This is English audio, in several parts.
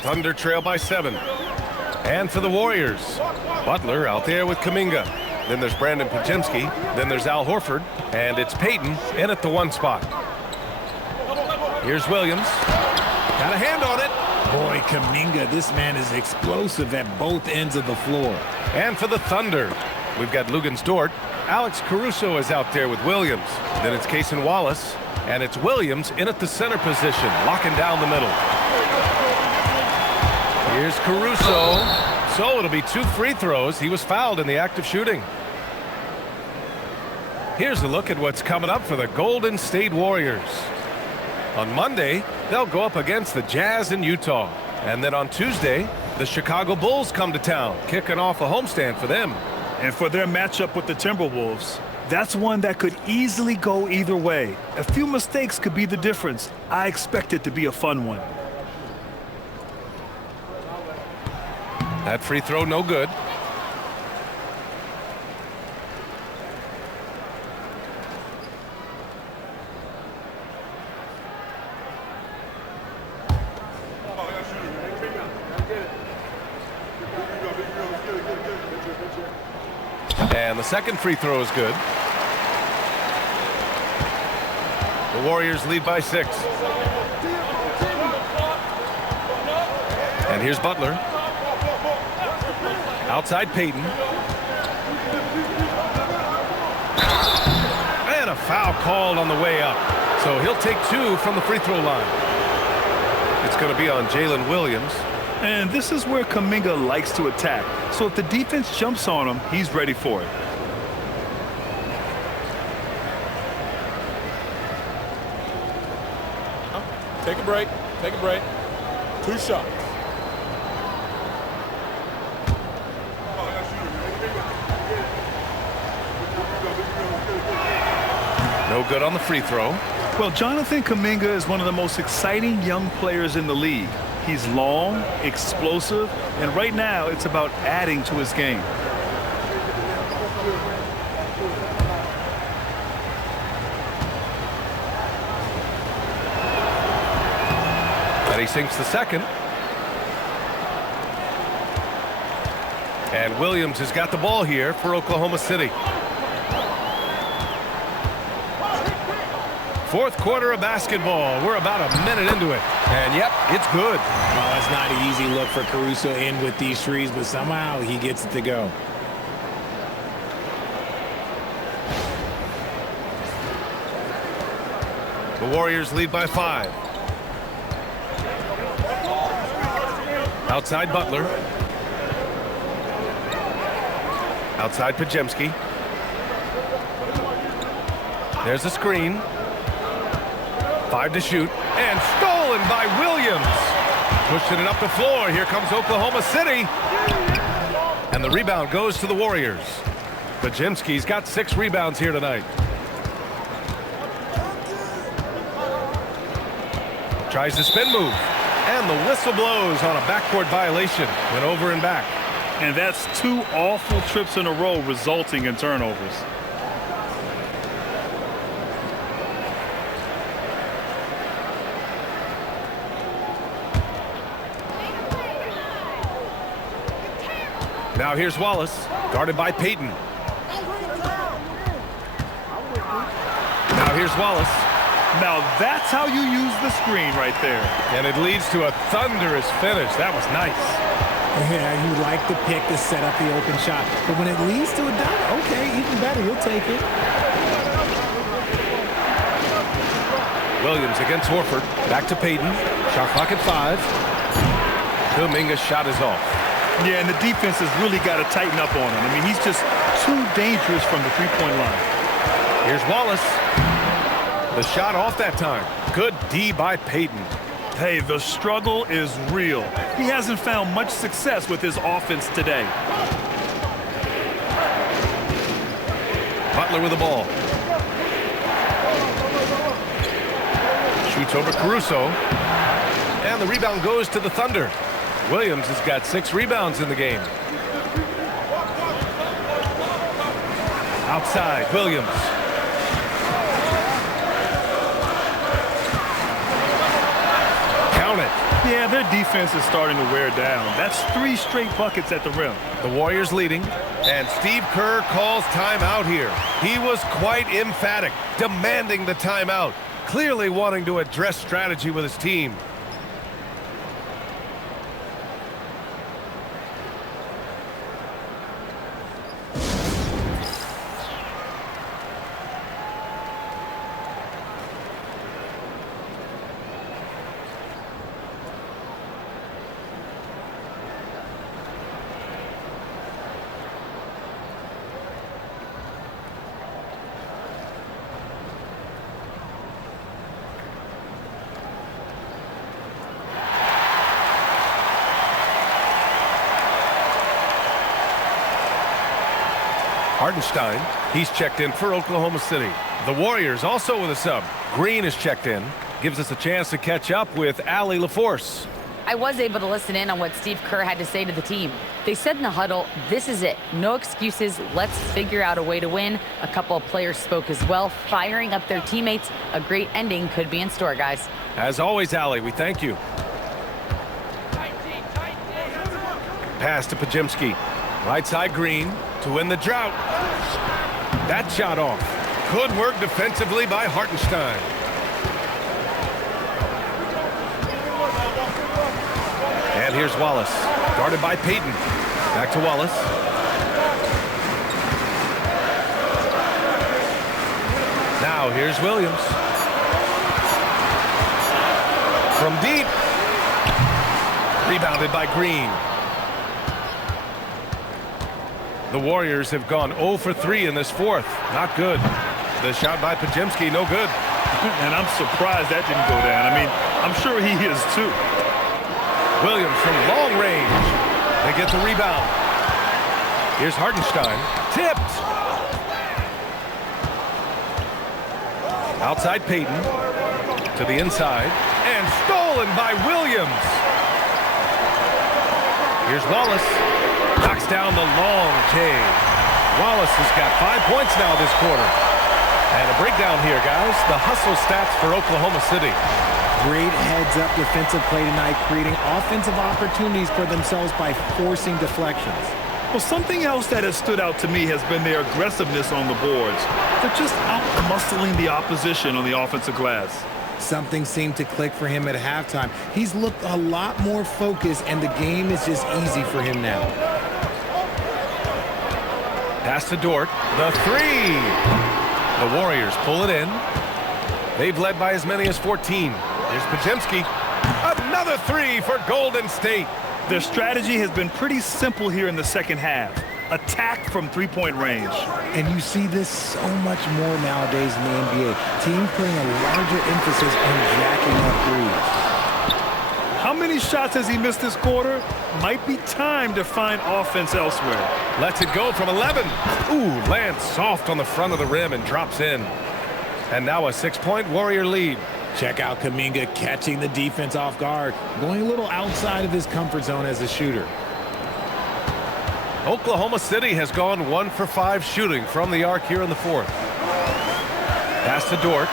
Thunder trail by 7. And for the Warriors, Butler out there with Kuminga. Then there's Brandon Podziemski. Then there's Al Horford. And it's Payton in at the 1 spot. Here's Williams. Got a hand on it. Boy, Kuminga, this man is explosive at both ends of the floor. And for the Thunder, we've got Luguentz Dort. Alex Caruso is out there with Williams. Then it's Cason Wallace. And it's Williams in at the center position, locking down the middle. Here's Caruso. So it'll be 2 free throws. He was fouled in the act of shooting. Here's a look at what's coming up for the Golden State Warriors. On Monday, they'll go up against the Jazz in Utah. And then on Tuesday, the Chicago Bulls come to town, kicking off a homestand for them. And for their matchup with the Timberwolves, that's one that could easily go either way. A few mistakes could be the difference. I expect it to be a fun one. That free throw no good. And the second free throw is good. The Warriors lead by 6. And here's Butler. Outside Payton. And a foul called on the way up. So he'll take 2 from the free throw line. It's going to be on Jalen Williams. And this is where Kuminga likes to attack. So if the defense jumps on him, he's ready for it. Take a break. Take a break. 2 shots. No good on the free throw. Well, Jonathan Kuminga is one of the most exciting young players in the league. He's long, explosive, and right now it's about adding to his game. And he sinks the second. And Williams has got the ball here for Oklahoma City. Fourth quarter of basketball. We're about a minute into it. And, yep, it's good. Oh, it's not an easy look for Caruso in with these threes, but somehow he gets it to go. The Warriors lead by 5. Outside Butler. Outside Podziemski. There's a screen. 5 to shoot. And stolen by Williams. Pushing it up the floor. Here comes Oklahoma City. And the rebound goes to the Warriors. Podziemski's got 6 rebounds here tonight. Tries the spin move. And the whistle blows on a backcourt violation. Went over and back. And that's 2 awful trips in a row resulting in turnovers. Now here's Wallace, guarded by Payton. Now here's Wallace. Now that's how you use the screen right there. And it leads to a thunderous finish. That was nice. Yeah, you like the pick to set up the open shot. But when it leads to a dunk, okay, even better, you'll take it. Williams against Horford. Back to Payton. Shot clock at 5. Kuminga's shot is off. Yeah, and the defense has really got to tighten up on him. I mean, he's just too dangerous from the three-point line. Here's Wallace. The shot off that time. Good D by Payton. Hey, the struggle is real. He hasn't found much success with his offense today. Butler with the ball. Shoots over Caruso. And the rebound goes to the Thunder. Williams has got 6 rebounds in the game. Outside, Williams. Count it. Yeah, their defense is starting to wear down. That's 3 straight buckets at the rim. The Warriors leading, and Steve Kerr calls timeout here. He was quite emphatic, demanding the timeout, clearly wanting to address strategy with his team. Hartenstein, he's checked in for Oklahoma City. The Warriors also with a sub. Green is checked in. Gives us a chance to catch up with Allie LaForce. I was able to listen in on what Steve Kerr had to say to the team. They said in the huddle, this is it. No excuses. Let's figure out a way to win. A couple of players spoke as well, firing up their teammates. A great ending could be in store, guys. As always, Allie, we thank you. Pass to Pajemski. Right side Green to win the drought. That shot off. Good work defensively by Hartenstein. And here's Wallace. Guarded by Payton. Back to Wallace. Now here's Williams. From deep. Rebounded by Green. The Warriors have gone 0 for 3 in this fourth. Not good. The shot by Pajemski, no good. And I'm surprised that didn't go down. I mean, I'm sure he is too. Williams from long range. They get the rebound. Here's Hartenstein. Tipped. Outside Payton. To the inside. And stolen by Williams. Here's Wallace. Knocks down the long J. Wallace has got 5 points now this quarter. And a breakdown here, guys. The hustle stats for Oklahoma City. Great heads-up defensive play tonight, creating offensive opportunities for themselves by forcing deflections. Well, something else that has stood out to me has been their aggressiveness on the boards. They're just out-muscling the opposition on the offensive glass. Something seemed to click for him at halftime. He's looked a lot more focused, and the game is just easy for him now. Pass to Dort. The three. The Warriors pull it in. They've led by as many as 14. Here's Pajemski. Another three for Golden State. Their strategy has been pretty simple here in the second half. Attack from three-point range. And you see this so much more nowadays in the NBA. Teams putting a larger emphasis on jacking up threes. How many shots has he missed this quarter? Might be time to find offense elsewhere. Lets it go from 11. Ooh, lands soft on the front of the rim and drops in. And now a 6-point Warrior lead. Check out Kuminga catching the defense off guard, going a little outside of his comfort zone as a shooter. Oklahoma City has gone 1 for 5 shooting from the arc here in the fourth. Pass to Dort.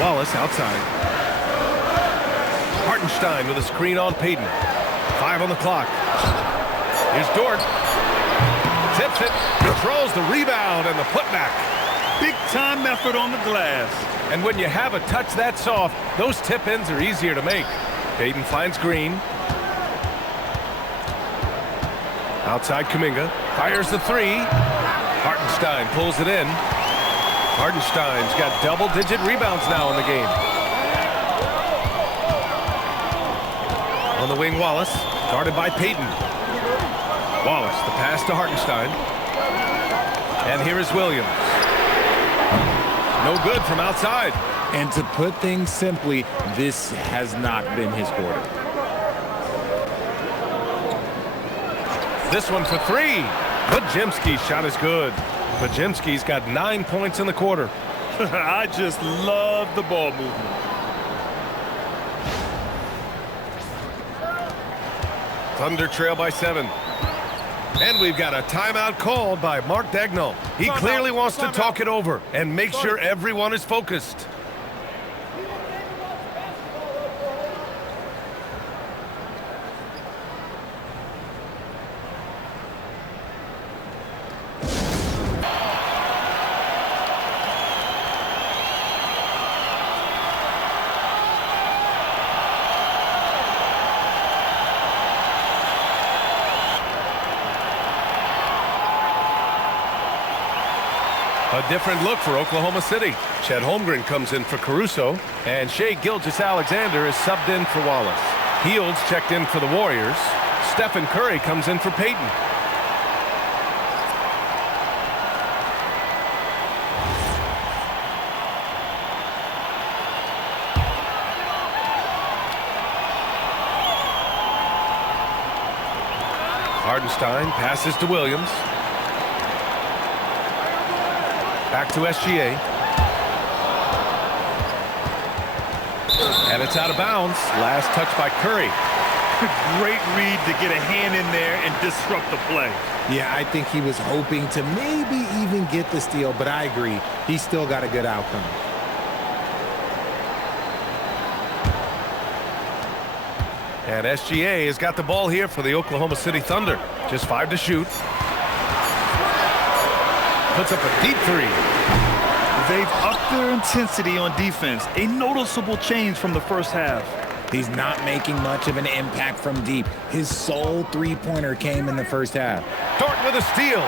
Wallace outside. Hartenstein with a screen on Payton. 5 on the clock. Here's Dort. Tips it. Controls the rebound and the putback. Big time effort on the glass. And when you have a touch that soft, those tip-ins are easier to make. Payton finds Green. Outside Kuminga. Fires the three. Hartenstein pulls it in. Hartenstein's got double-digit rebounds now in the game. On the wing, Wallace. Guarded by Payton. Wallace, the pass to Hartenstein. And here is Williams. No good from outside. And to put things simply, this has not been his quarter. This one for three. Pajemski's shot is good. Pajemski's got 9 points in the quarter. I just love the ball movement. Thunder trail by 7. And we've got a timeout called by Mark Dagnall. He clearly wants to talk it over and make sure everyone is focused. A different look for Oklahoma City. Chet Holmgren comes in for Caruso, and Shai Gilgeous-Alexander is subbed in for Wallace. Fields checked in for the Warriors. Stephen Curry comes in for Peyton. Hardenstein passes to Williams. Back to SGA. And it's out of bounds. Last touch by Curry. Great read to get a hand in there and disrupt the play. Yeah, I think he was hoping to maybe even get the steal, but I agree. He still got a good outcome. And SGA has got the ball here for the Oklahoma City Thunder. Just 5 to shoot. Puts up a deep three. They've upped their intensity on defense. A noticeable change from the first half. He's not making much of an impact from deep. His sole three-pointer came in the first half. Dort with a steal.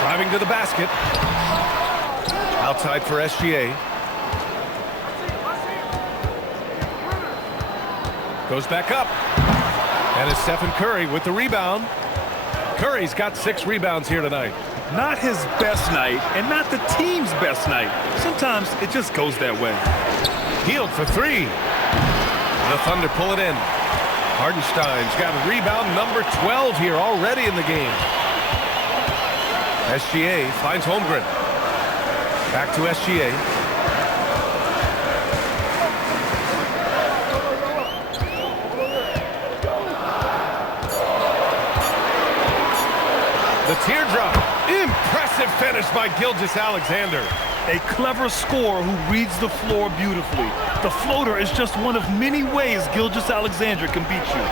Driving to the basket. Outside for SGA. Goes back up. And it's Stephen Curry with the rebound. Curry's got 6 rebounds here tonight. Not his best night and not the team's best night. Sometimes it just goes that way. Hield for 3. The Thunder pull it in. Hardenstein's got rebound number 12 here already in the game. SGA finds Holmgren. Back to SGA. The teardrop. Impressive finish by Gilgeous-Alexander. A clever scorer who reads the floor beautifully. The floater is just one of many ways Gilgeous-Alexander can beat you.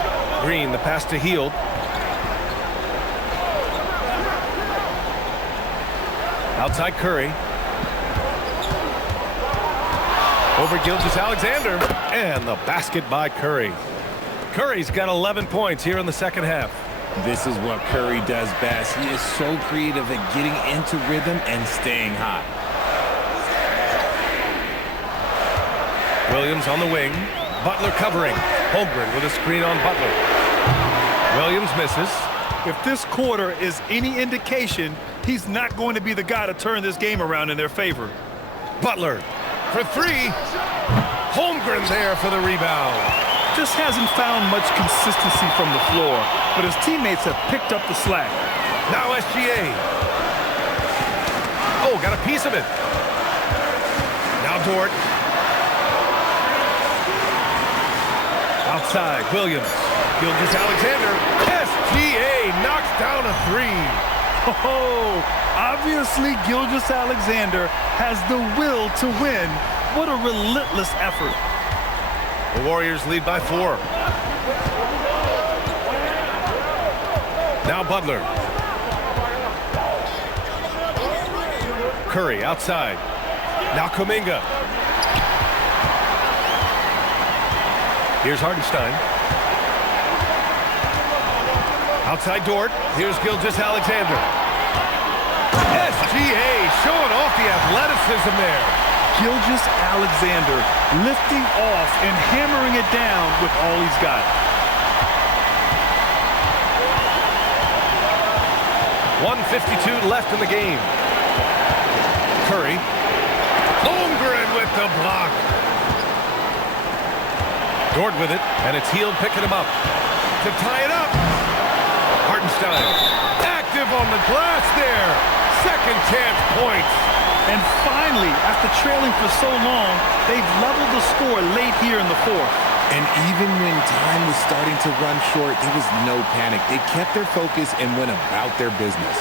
Green, the pass to Hield. Outside Curry. Over Gilgeous-Alexander. And the basket by Curry. Curry's got 11 points here in the second half. This is what Curry does best. He is so creative at getting into rhythm and staying hot. Williams on the wing. Butler covering. Holmgren with a screen on Butler. Williams misses. If this quarter is any indication, he's not going to be the guy to turn this game around in their favor. Butler for 3. Holmgren there for the rebound. Just hasn't found much consistency from the floor, but his teammates have picked up the slack. Now SGA. Oh, got a piece of it. Now Dort. Outside, Williams. Gilgeous-Alexander. SGA knocks down a 3. Oh, obviously Gilgeous-Alexander has the will to win. What a relentless effort. The Warriors lead by 4. Now Butler. Curry outside. Now Kuminga. Here's Hardenstein. Outside Dort. Here's Gilgeous-Alexander. SGA showing off the athleticism there. Gilgeous-Alexander lifting off and hammering it down with all he's got. .152 left in the game. Curry. Holmgren with the block. Dort with it, and it's Hield picking him up. To tie it up. Hardenstein. Active on the glass there. Second chance points. And finally, after trailing for so long, they've leveled the score late here in the fourth. And even when time was starting to run short, there was no panic. They kept their focus and went about their business.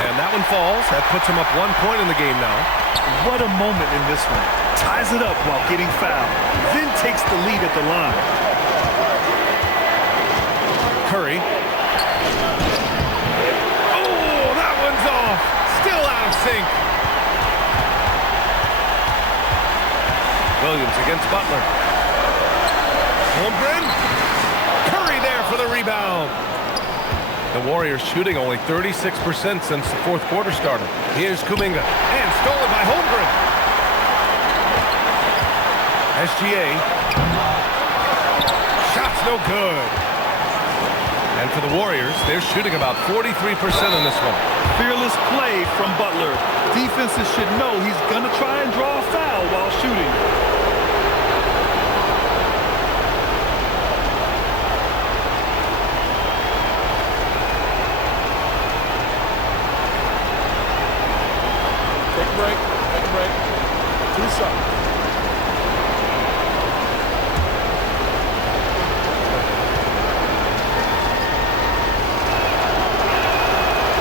And that one falls. That puts him up 1 point in the game now. What a moment in this one. Ties it up while getting fouled. Then takes the lead at the line. Curry. Oh, that one's off. Still out of sync. Williams against Butler. Holmgren. Curry there for the rebound. The Warriors shooting only 36% since the fourth quarter started. Here's Kuminga. And stolen by Holmgren. SGA. Shot's no good. And for the Warriors, they're shooting about 43% in this one. Fearless play from Butler. Defenses should know he's going to try and draw a foul while shooting. Take a break. Take a break. 2 shots.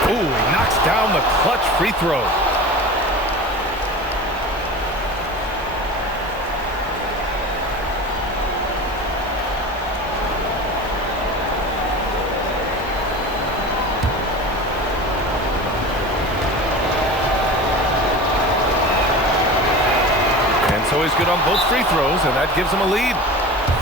Ooh, he knocks down the clutch free throw. And so he's good on both free throws, and that gives him a lead.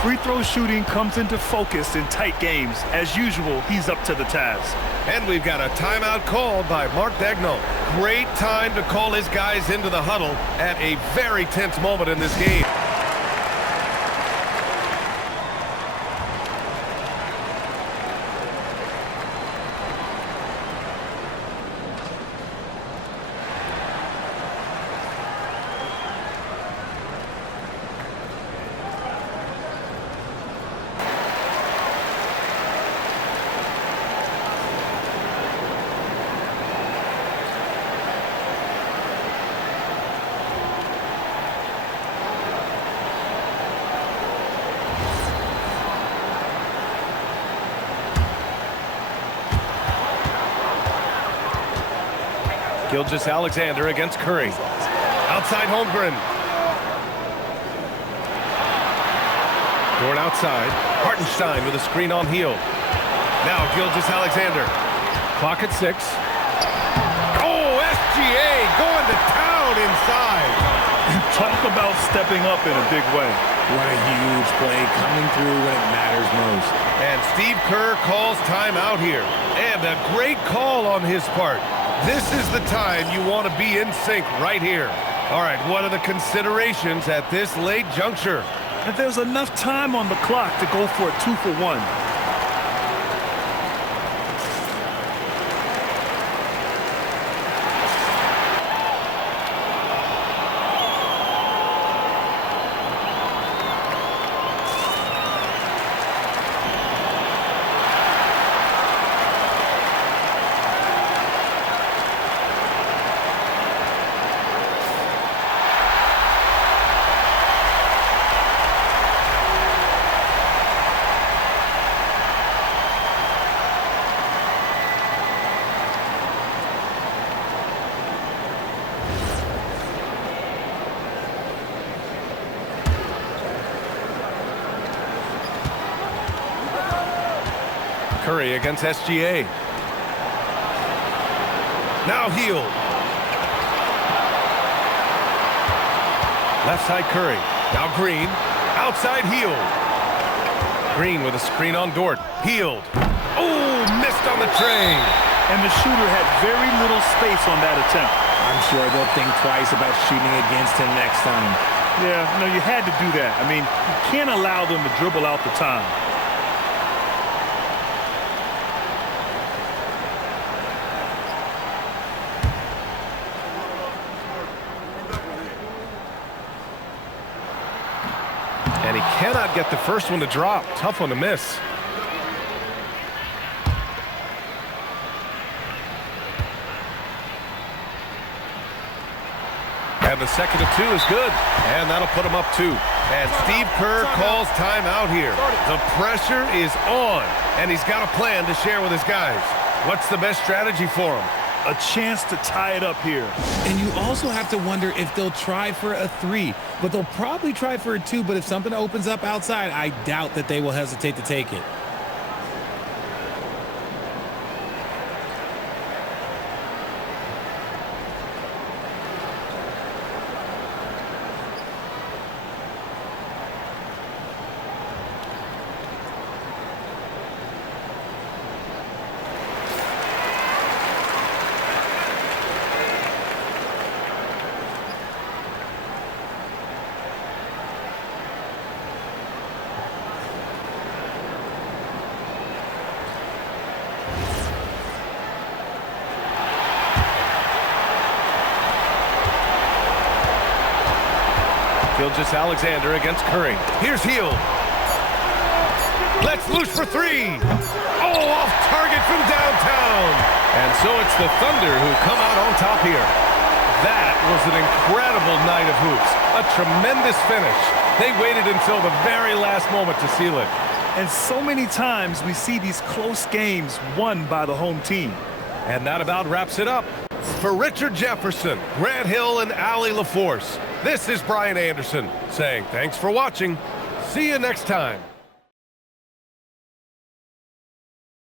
Free throw shooting comes into focus in tight games. As usual, he's up to the task. And we've got a timeout called by Mark Daigneault. Great time to call his guys into the huddle at a very tense moment in this game. Gilgeous-Alexander against Curry. Outside Holmgren. Dort outside. Hartenstein with a screen on Hield. Now Gilgeous-Alexander. Clock at 6. Oh, SGA going to town inside. Talk about stepping up in a big way. What a huge play coming through when it matters most. And Steve Kerr calls timeout here. And a great call on his part. This is the time you want to be in sync right here. All right, what are the considerations at this late juncture? And there's enough time on the clock to go for a 2-for-1. Curry against SGA. Now Hield. Left side Curry. Now Green. Outside Hield. Green with a screen on Dort. Hield. Oh, missed on the train. And the shooter had very little space on that attempt. I'm sure they'll think twice about shooting against him next time. Yeah, no, you had to do that. I mean, you can't allow them to dribble out the time. And he cannot get the first one to drop. Tough one to miss. And the second of 2 is good. And that'll put him up 2. And Steve Kerr calls timeout here. The pressure is on. And he's got a plan to share with his guys. What's the best strategy for him? A chance to tie it up here. And you also have to wonder if they'll try for a 3. But they'll probably try for a 2. But if something opens up outside, I doubt that they will hesitate to take it. Gilgeous-Alexander against Curry. Here's Heel. Let's loose for three. Oh, off target from downtown. And so it's the Thunder who come out on top here. That was an incredible night of hoops. A tremendous finish. They waited until the very last moment to seal it. And so many times we see these close games won by the home team. And that about wraps it up. For Richard Jefferson, Grant Hill, and Allie LaForce, this is Brian Anderson saying thanks for watching. See you next time.